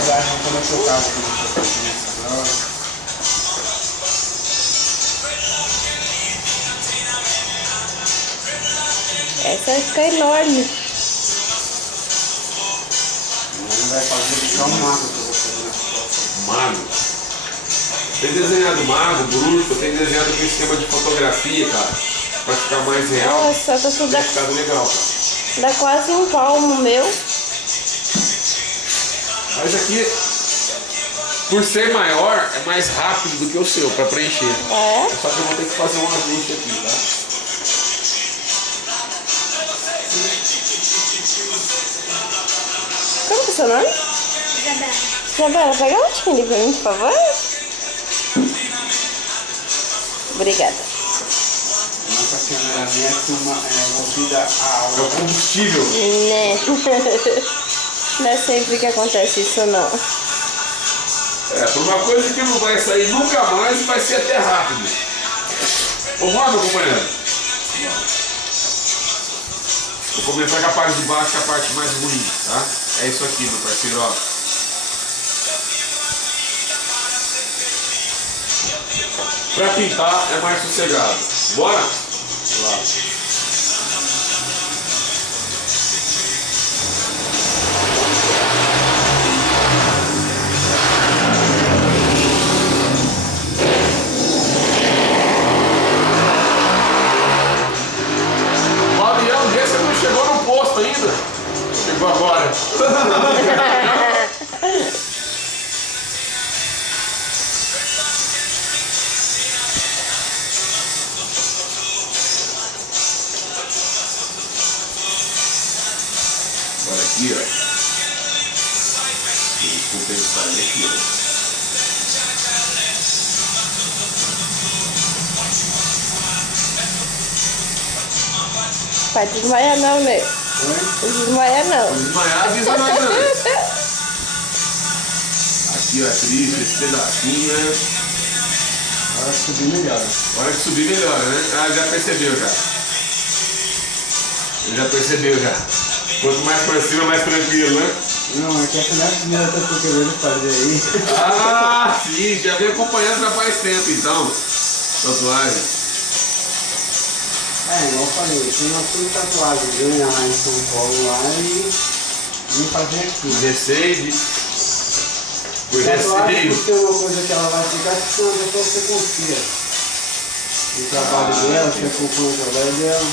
saudade de quando eu tocava com agora. Essa vai ficar enorme. Não vai fazer ficar um mago pra você fazer nas costas. Mago. Tem desenhado mago, bruxo, tem desenhado com esquema de fotografia, cara. Pra ficar mais real. Nossa, tá tudo Tem ficado legal, cara. dá quase um palmo meu. Mas aqui, por ser maior, é mais rápido do que o seu pra preencher. É? Só que eu vou ter que fazer um ajuste aqui, tá? Como que é o seu nome? Isabela. Isabela, pega uma latinha pra mim, por favor. Obrigada. Nossa câmera minha é movida a É água. o combustível. Né? Não é sempre que acontece isso, não. É, por uma coisa que não vai sair nunca mais, vai ser até rápido. Vamos lá, meu companheiro? Vou começar com a parte de baixo, que é a parte mais ruim, tá? É isso aqui, meu parceiro, ó. Pra pintar é mais sossegado. Bora? Lá. O avião desse não chegou no posto ainda. Chegou agora. Agora aqui, ó. Vamos compensar ele aqui, ó. Vai desmaiar não, né? Oi? Desmaiar não. Desmaiar, avisa nós antes. Aqui, ó, triste, esse pedacinho, né? Agora subir melhor. Hora que subir melhora, né? Ah, já percebeu já. Ele já percebeu já. Quanto mais pra cima, mais tranquilo, né? Não, é que essa não é a primeira coisa que eu tô querendo fazer aí. Ah, sim, já vem acompanhando já faz tempo então. Tatuagem. É, igual eu falei, tem uma full tatuagem ganha lá em São Paulo lá e vim fazer aqui. Recebe. Por Tatuagem receio. por ser uma coisa que ela vai ficar que são uma pessoa que você confia. O trabalho dela, você acompanha o trabalho dela.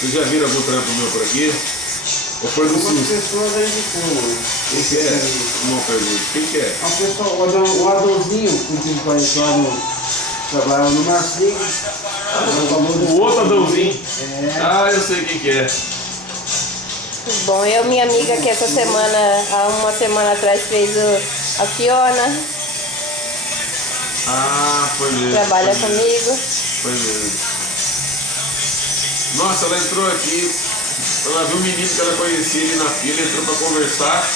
Vocês já viram algum trampo meu por aqui? Ou foi no Algumas SUS? pessoas aí de mano. Quem que é? Uma pergunta. Quem que é? A pessoa, o Adãozinho, com quem conheceu lá no. Trabalhava no Marcinho. O outro Adãozinho. É. Ah, eu sei quem que é. Bom, eu, minha amiga que essa semana, há uma semana atrás, fez a Fiona, Ah, foi mesmo. trabalha foi mesmo. comigo. Foi mesmo. Nossa, ela entrou aqui, ela viu um menino que ela conhecia ali na fila, entrou pra conversar,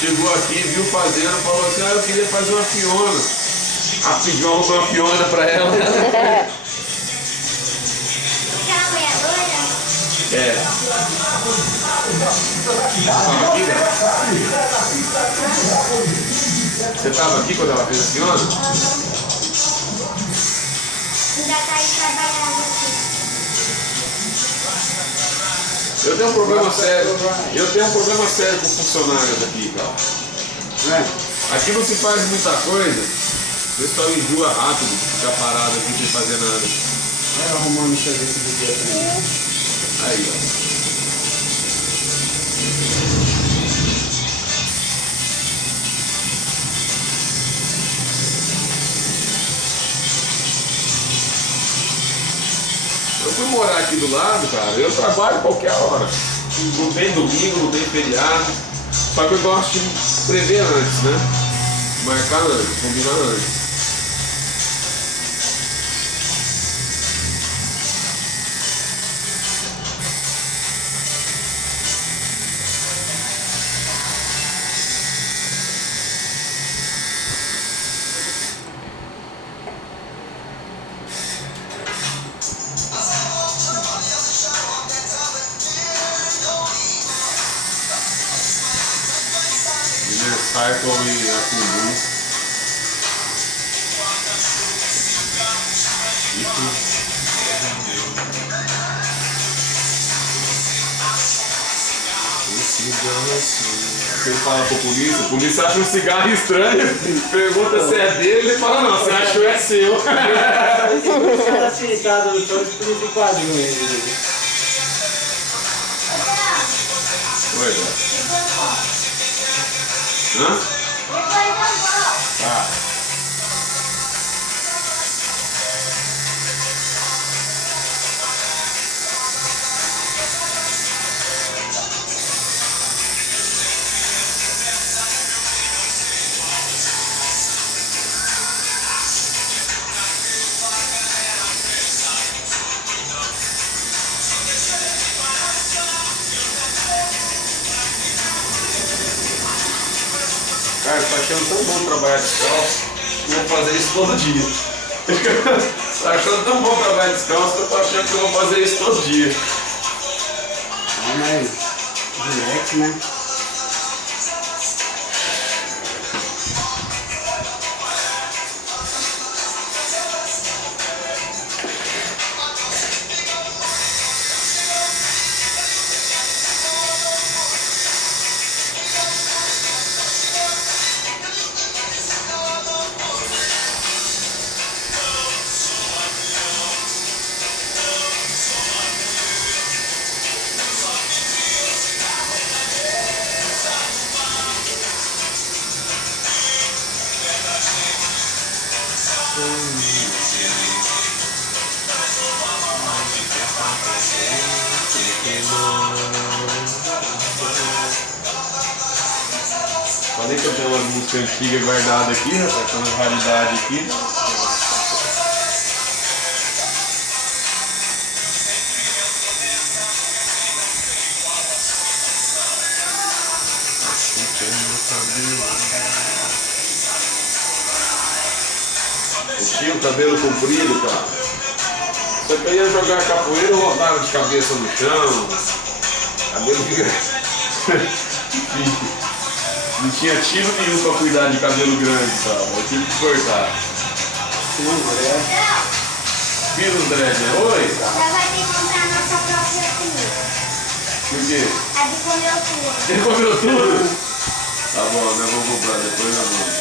chegou aqui, viu fazendo, falou assim, ah, eu queria fazer uma Fiona. Ah, pediu uma Fiona pra ela. Aquela mulher loira? É. Tava aqui, né? Você tava aqui quando ela fez a Fiona? Ainda tá aí trabalhando aqui. Eu tenho um problema sério. Eu tenho um problema sério com funcionários aqui, cara. É. Aqui não se faz muita coisa. O pessoal enjoa rápido de ficar parado aqui sem fazer nada. Vai arrumando o serviço do dia também. Aí, ó. Eu fui morar aqui do lado, cara, eu trabalho qualquer hora. Não tem domingo, não tem feriado. Só que eu gosto de prever antes, né? Marcar antes, combinar antes. Cycle e Acumbu. Você fala pro polícia, o polícia acha um cigarro estranho, pergunta se é dele, ele fala, não, você achou é seu. O cara sentado no chão, por esse quadrinho ele. Oi, hã? Depois eu vou. Tá. Cara, eu tô achando tão bom trabalhar descalço, que eu vou fazer isso todo dia. Tô achando tão bom trabalhar descalço que eu tô achando que eu vou fazer isso todo dia. Ah, mas direto, né? Falei que eu tenho umas músicas antigas guardadas aqui, rapaz, com uma raridade aqui. Eu tinha o cabelo comprido, cara. Só que eu ia jogar capoeira, eu rodava de cabeça no chão. Cabelo fica... Não tinha tiro nenhum pra cuidar de cabelo grande, sabe? Eu tive que cortar. Fiz um dread, né? Oi? Já vai ter que comprar nossa própria comida. Por quê? A de comer tudo. Ele comeu tudo? Tá bom, nós vamos comprar, depois nós vamos.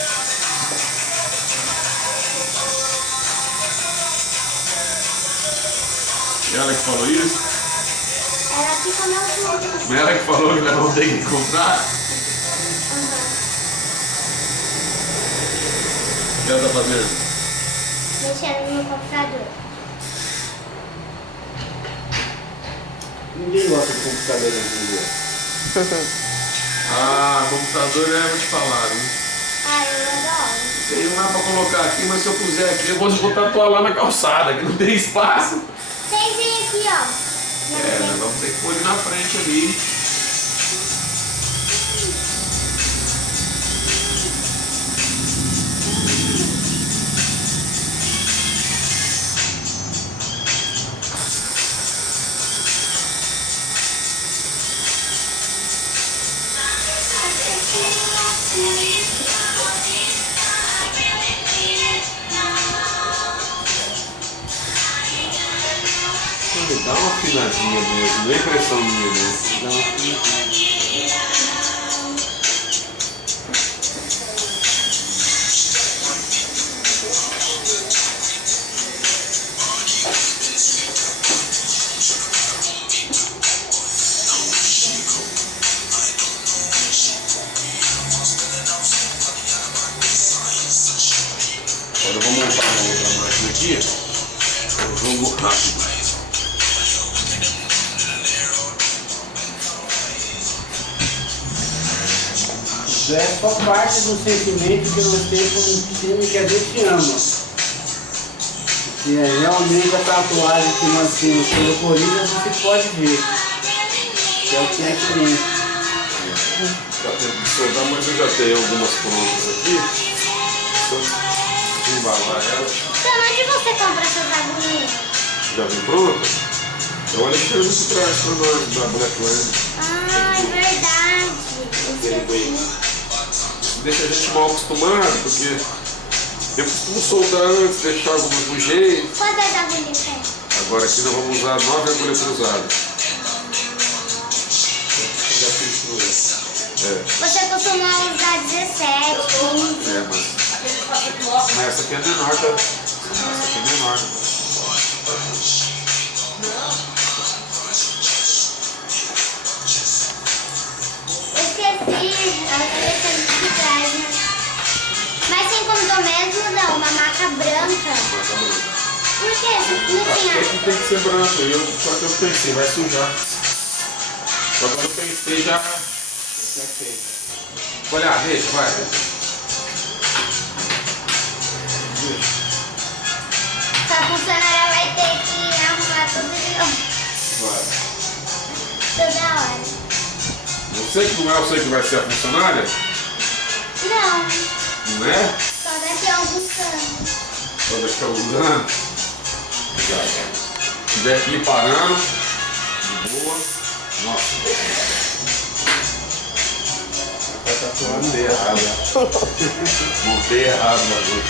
E ela que falou isso? Ela que comeu tudo. Mas ela que falou que nós vamos ter que comprar? O que ela tá fazendo? Mexendo no computador. Ninguém gosta de computador hoje em dia. Ah, computador é, vou te falar, né? Ah, eu adoro. Tem um lá pra colocar aqui, mas se eu puser aqui, eu vou botar tua lá na calçada, que não tem espaço. Tem aqui, ó. É, nós vamos ter que pôr ele na frente ali. Dá uma afinadinha mesmo, não é impressão minha, né? Dá uma afinadinha. Agora eu vou montar uma outra máquina aqui. Um jogo rápido. Já é só parte do sentimento que você tem por um time que a gente ama. E é realmente a tatuagem que nós temos pelo Corinthians, você pode ver. Que é o que é cliente. Dá tempo de soldar, mas eu já tenho algumas prontas aqui. Só embalar elas. Então, onde você compra essas agulhinhas? Já vem pronta? Então o Alexandre que traz para nós da Blackland. Ah, é verdade. Esqueci. deixa a gente mal acostumado, porque eu costumo soldar antes, deixar algumas do jeito. Quantas agulhas tem? Agora aqui nós vamos usar 9 agulhas cruzadas. Você costuma usar 17, 15. É, mas essa aqui é menor, tá? Essa aqui é menor. Eu esqueci de trás, né? Mas você encontrou mesmo não, uma maca branca. Por quê? Não Acho que tinha. aqui tem que ser branco, só que eu pensei, vai sujar. Só que eu pensei já. Olha, deixa, vai. Essa funcionária vai ter que arrumar tudo de novo. Vai. Toda hora. Você que não é você que vai ser a funcionária? Não, Não é? só daqui a alguns anos. Só daqui a alguns anos. Se estiver aqui parando, de boa. Nossa. Montei errado. Montei errado o bagulho.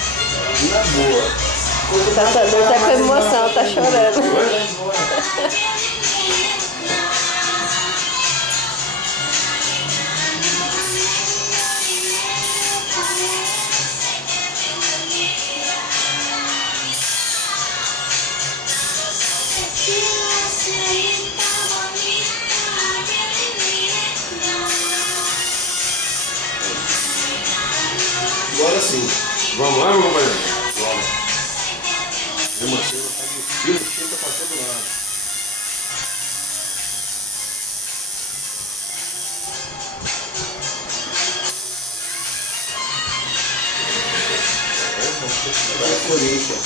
Na boa. Tá doido, tá com emoção, tá chorando. Oi? Agora sim. Vamos lá, meu companheiro? Vamos. Mesmo assim, não tá de fio, fica pra todo lado. Vai Corinthians.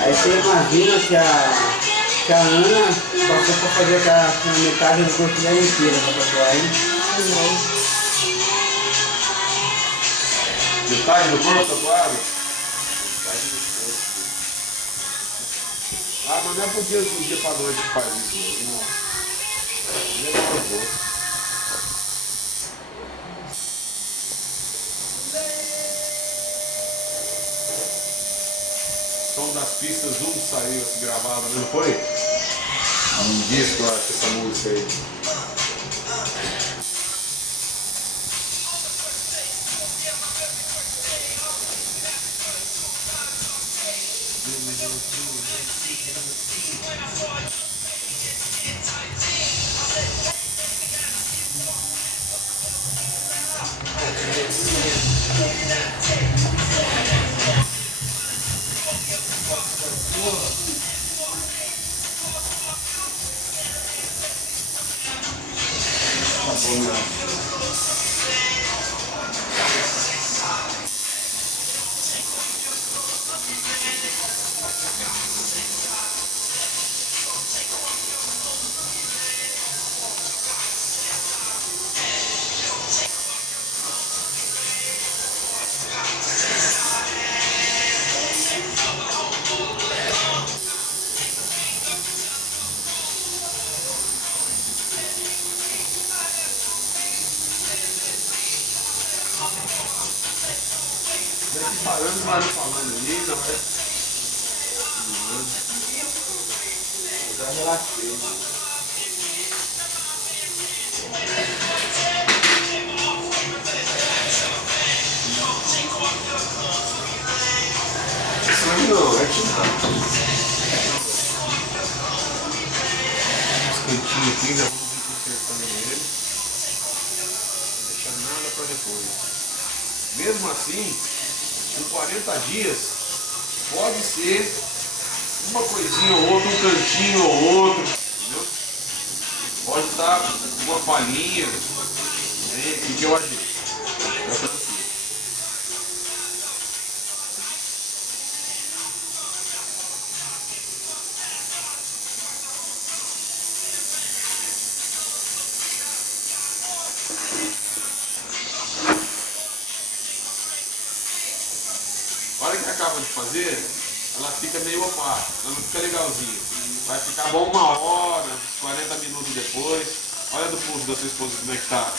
Aí você imagina que a Ana passou pra fazer com a metade do corpo dela inteira pra tatuagem. Metade do corpo tatuado? Ah, mas não é porque do dia pra noite que faz isso, não. Demora um pouco. Som das pistas 1 saiu assim, gravado, não foi? Um disco, eu acho, essa música aí. Parando, mas falando ali, não é? Já relaxei. Isso aí não, é que não. Os cantinhos aqui já vamos vir consertando ele. Não deixar nada para depois. Mesmo assim, em 40 dias, pode ser uma coisinha ou outra, um cantinho ou outro, entendeu? Pode estar uma palhinha, né, que eu ajeito. Fica tranquilo. A hora que acaba de fazer, ela fica meio opaca, ela não fica legalzinha. Vai ficar bom 1 hora, 40 minutos depois. Olha do pulso da sua esposa como é que tá.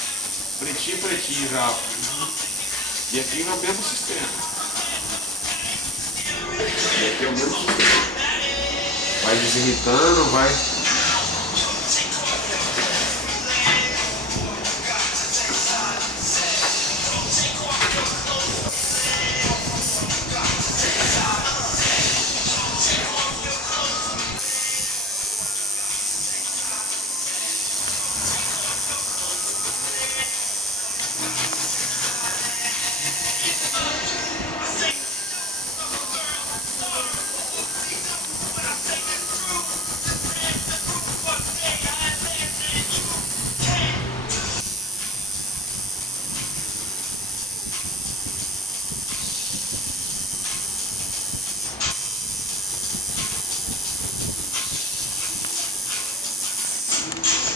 Pretinho, pretinho já. E aqui é o mesmo sistema. E aqui é o mesmo sistema. Vai desirritando, vai.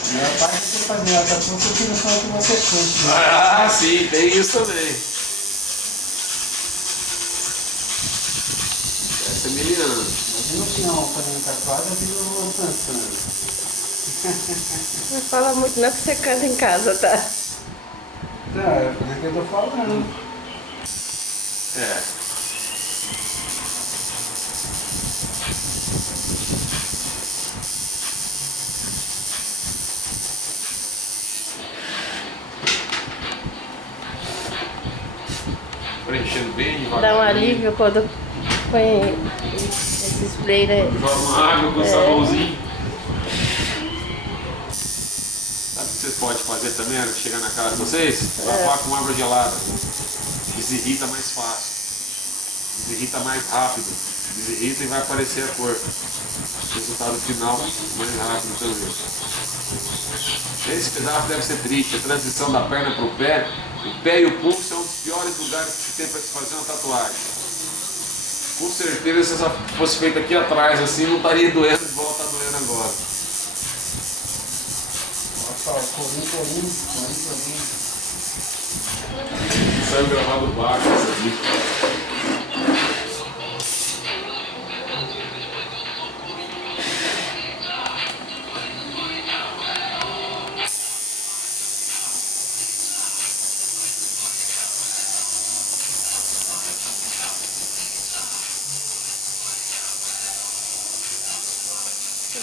A melhor parte é você fazer a tatu porque não sabe o que você curte. Né? Ah, sim, tem isso também. Essa é miliana. Imagina o peão fazendo tatuagem, eu vi o dançando. Não fala muito não que você canta em casa, tá? Não, é fazer o que eu tô falando. É. Preenchendo bem devagar. Dá um alívio quando põe esse spray, né? Joga uma água com sabãozinho. Sabe o que vocês podem fazer também, na hora que chegar na casa de vocês? Lavar com água gelada. Desirrita mais fácil. Desirrita mais rápido. Desirrita e vai aparecer a cor. Resultado final mais rápido também. Esse pedaço deve ser triste. A transição da perna para o pé e o pulso são os piores lugares que se tem para se fazer uma tatuagem. Com certeza, se essa fosse feita aqui atrás, assim, não estaria doendo igual está doendo agora. Olha só, corinho. Saiu gravado baixo essa aqui.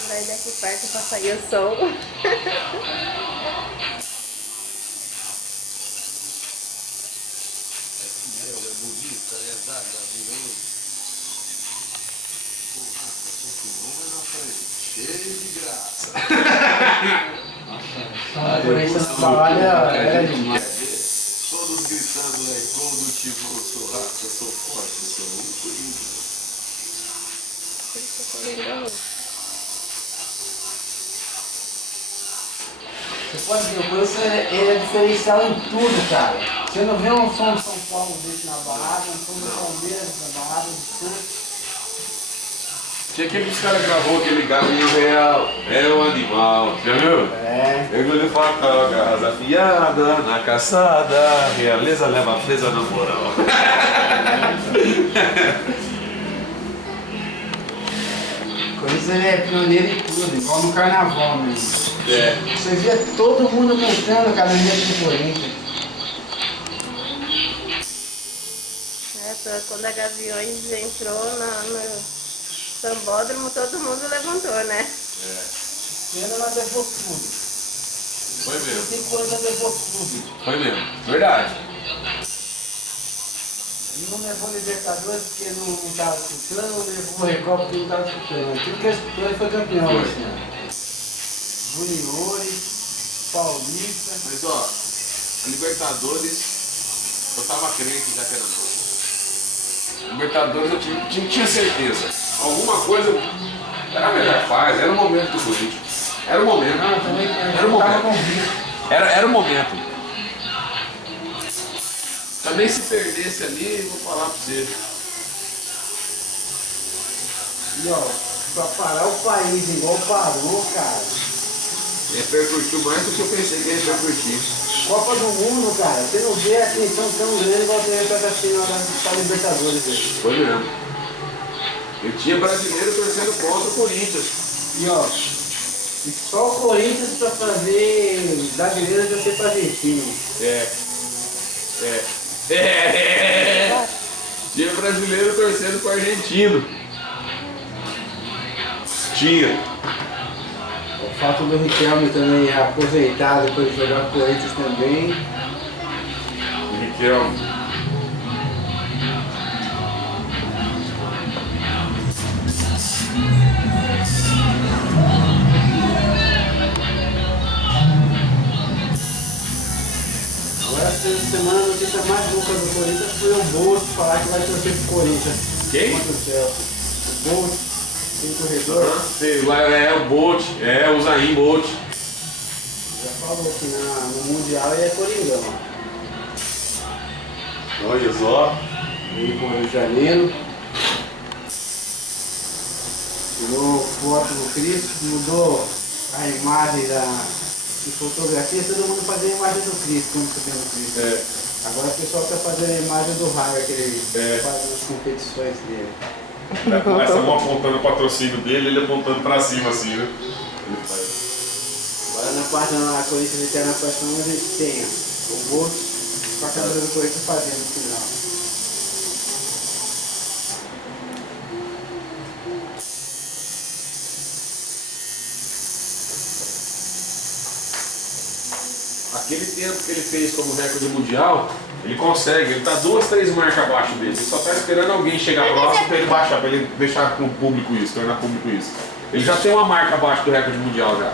Vai daqui perto pra sair o som. É bonita, é vagabundo. Cheio de graça. A conversa na trabalho era demais. Todos gritando aí, gol do Timão, eu sou rápido, eu sou forte, eu sou um Corinthians. Você pode ver, o Corinthians ele é diferencial em tudo, cara. Você não vê um som de São Paulo desse na barraca, um som do Palmeiras na barraca, de Santos. Tinha aquele que os caras gravou aquele galinho real, é um animal, já viu? É. Mergulho fatal, garras afiada, na caçada, realeza leva a presa na moral. Corinthians ele é pioneiro em tudo, igual no carnaval mesmo. É. Você via todo mundo cantando a caderneta do Corinthians. Quando a Gaviões entrou no sambódromo, todo mundo levantou, né? Pena ela levou tudo. Foi mesmo. 5 anos ela levou tudo. Foi mesmo. Verdade. Não levou Libertadores porque não estava disputando, não levou Recopa porque não estava disputando. Tudo que ele disputou ele foi campeão Foi. esse ano. Juniores, Paulista. Mas ó, a Libertadores, eu tava crente já que era nosso. Libertadores eu tinha certeza. Alguma coisa era a melhor fase, era o momento do Corinthians. Era o momento. Não, também Era o tava momento. convicto. Era o momento. Também se perdesse ali, vou falar pra você. E ó, pra parar o país igual parou, cara. Repercutiu mais do que eu pensei que ia repercutir. Copa do Mundo, cara, você não vê a atenção tão grande igual teve essa final da Libertadores aí. Foi mesmo. Eu tinha brasileiro torcendo contra o Corinthians. E ó, e só o Corinthians pra fazer brasileiro já ser pra argentino. Tinha brasileiro torcendo pro argentino. Tinha. O fato do Riquelme também aposentar depois de jogar com o Corinthians também. Riquelme. Agora essa semana a notícia mais louca do Corinthians foi o Bolt falar que vai torcer pro Corinthians. Quem? Contra o Chelsea. O Bolt, tem corredor. É o Bolt, o Zayn Bolt. Já falou que no Mundial ele é coringão. Olha só. Veio pro Rio de Janeiro. Tirou foto do Cristo, mudou a imagem de fotografia, todo mundo fazia a imagem do Cristo quando subiu no Cristo. Agora o pessoal está fazendo a imagem do Raio que ele faz nas competições dele. Essa mão apontando o patrocínio dele, ele apontando pra cima assim, né? Ele faz. Agora na página da Corinthians Eterna Paixão a gente tem o Bolt com a camisa do Corinthians fazendo no final. Aquele tempo que ele fez como recorde mundial, ele consegue, ele tá 2, 3 marcas abaixo dele. Ele só tá esperando alguém chegar próximo pra ele baixar, pra ele deixar com o público isso, tornar público isso. Ele já tem uma marca abaixo do recorde mundial já.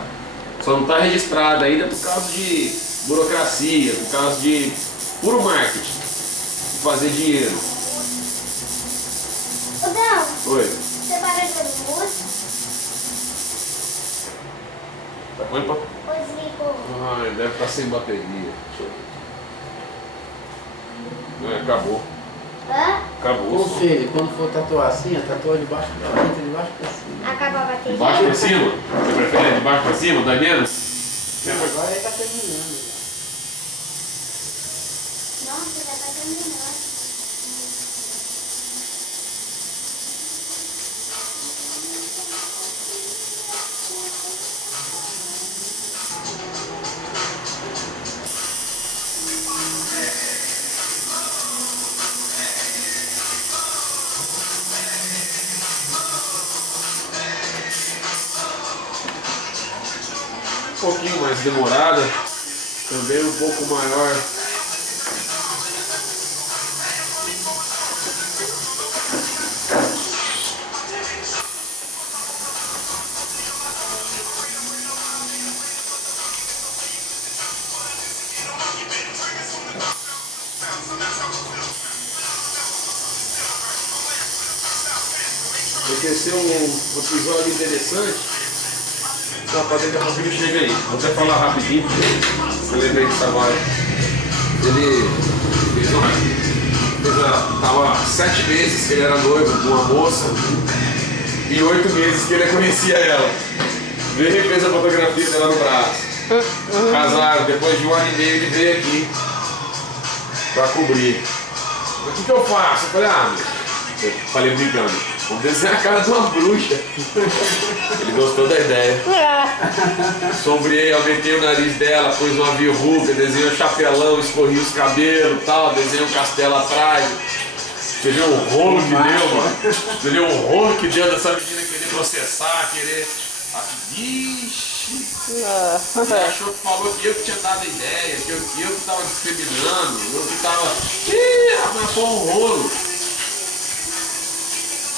Só não tá registrado ainda por causa de burocracia, por causa de puro marketing. De fazer dinheiro. Ô, Dão, Oi. você para de ouvir música? Põe pra... Ou desligou? Ai, deve estar sem bateria. Acabou. Hã? Acabou. Conselho, quando for tatuar assim, tatua de baixo pra frente, de baixo pra cima. Acabou a bateria? De baixo pra cima? Você prefere de baixo pra cima, tá vendo? Agora ele tá terminando. Nossa, já tá terminando. Um pouquinho mais demorada, também um pouco maior. Vai ser um episódio interessante. Rapaz, daqui a pouco ele chega aí. Vou até falar rapidinho, porque eu lembrei disso agora. Ele tava 7 meses que ele era noivo de uma moça e 8 meses que ele conhecia ela. Veio e fez a fotografia dela no braço. Casaram, depois de 1 ano e meio ele veio aqui pra cobrir. O que eu faço? Eu falei, brincando, vamos desenhar a cara de uma bruxa. Ele gostou da ideia. Sombreei, aumentei o nariz dela, pus uma verruga, desenhei um chapelão, escorri os cabelos e tal, desenhei um castelo atrás. Você viu o rolo que deu, mano? Você viu o rolo que deu dessa menina querer processar, querer... Ixi! Ele achou que falou que eu que tinha dado a ideia, que eu que tava discriminando, eu que tava... Ih, rapaz, foi um rolo.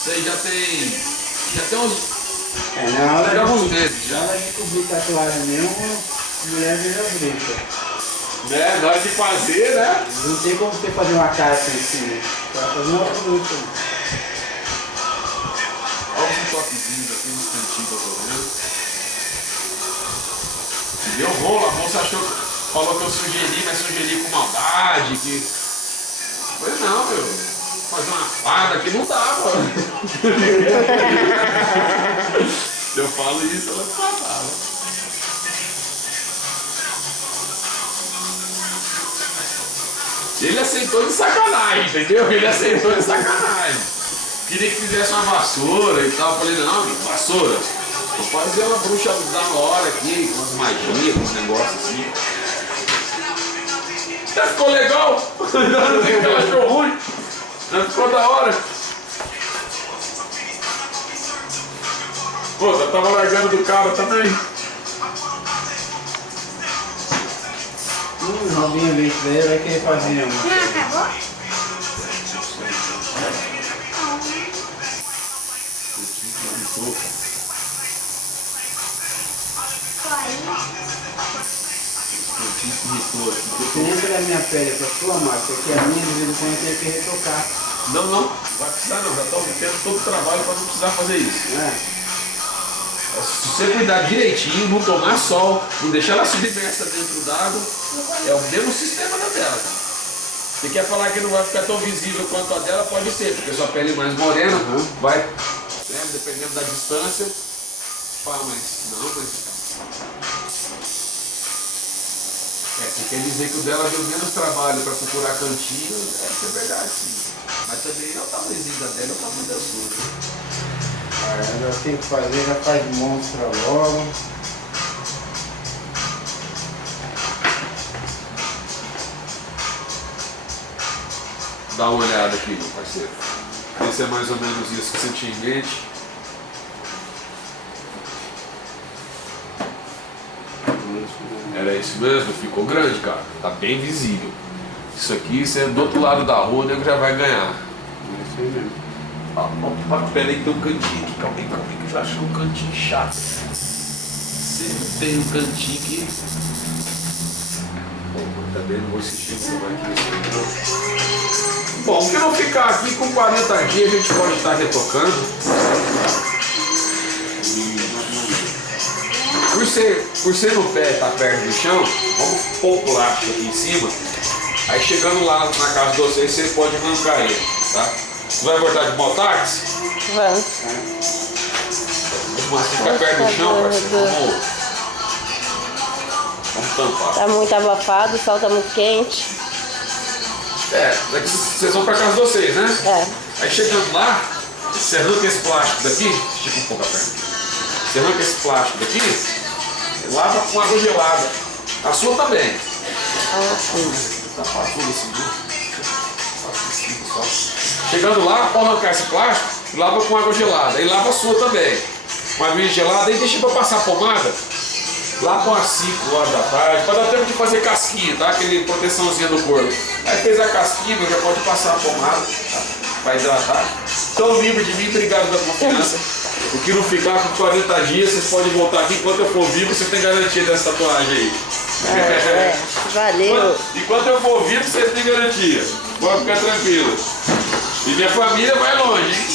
Isso aí já tem uns... Na hora já de, uns meses já. na hora de cobrir tatuagem mesmo, mulher vira bruxa. Né? Na hora de fazer, né? Não tem como você fazer uma carta em cima. Vai fazer uma bruxa. Olha os toquezinhos aqui nos cantinhos que eu tô vendo. Deu rolo, a moça falou que eu sugeri, mas sugeri com maldade, que... Pois não, meu. Fazer uma fada que não dava. Se eu falo isso, ela fala. Ele aceitou de sacanagem, entendeu? Ele aceitou de sacanagem. queria que fizesse uma vassoura e tal. Eu falei, não, vassoura. Vou fazer uma bruxa da hora aqui, com umas magias, com uns negócios assim. Já ficou legal? Não sei que ela achou ruim. Já ficou da hora. Pô, eu tava largando do cara também. Robinho Leite daí vai querer fazer uma. Não acabou? Diferente da minha pele pra sua, Marcos, que a minha de vez em quando tem que retocar. Não, não vai precisar não. Já estão tendo todo o trabalho para não precisar fazer isso. Se você cuidar direitinho, não tomar sol, não deixar ela submersa dentro d'água, é o mesmo sistema da dela. Você quer falar que não vai ficar tão visível quanto a dela, pode ser, porque sua pele mais morena vai, né, dependendo da distância, fala, mas não, mas... você quer dizer que o dela deu menos trabalho para procurar cantinho, é verdade sim. Mas também é o tamanhozinho da dela, é o tamanho da sua. Já tem que fazer, já faz monstra logo. Dá uma olhada aqui, meu parceiro. Esse é mais ou menos isso que você tinha em mente. Era isso mesmo? Ficou grande, cara. Tá bem visível. Isso aqui, você é do outro lado da rua, o nego já vai ganhar. É isso aí mesmo. Pera aí que tem um cantinho aqui. Calma aí, que eu já achei um cantinho chato. Sempre tem um cantinho aqui. Bom, também não vou insistir que você vai aqui. Bom, que não ficar aqui com 40 dias, a gente pode estar retocando. Por ser no pé, tá perto do chão, vamos pôr o plástico aqui em cima. Aí chegando lá na casa de vocês, você pode arrancar ele, tá? Você vai voltar de mototáxi? Vamos. Mas fica perto do chão, parceiro. Vamos tampar. Tá muito abafado, o sol tá muito quente. Vocês vão pra casa de vocês, né? É. Aí chegando lá, você arranca esse plástico daqui, estica um pouco a perna. Você arranca esse plástico daqui, lava com água gelada. A sua também. Tapar tudo assim, chegando lá, pode arrancar esse plástico e lava com água gelada. E lava a sua também. Com água gelada e deixa pra passar pomada lá com as 5 horas da tarde, para dar tempo de fazer casquinha, tá? Aquele proteçãozinha do corpo. Aí fez a casquinha, já pode passar a pomada, tá? Para hidratar. Estão livres de mim, obrigado da confiança. O que não ficar com 40 dias, vocês podem voltar aqui. Enquanto eu for vivo, você tem garantia dessa tatuagem aí. Valeu. Enquanto eu for vivo, vocês têm garantia. Pode ficar tranquilo. E minha família vai longe, hein?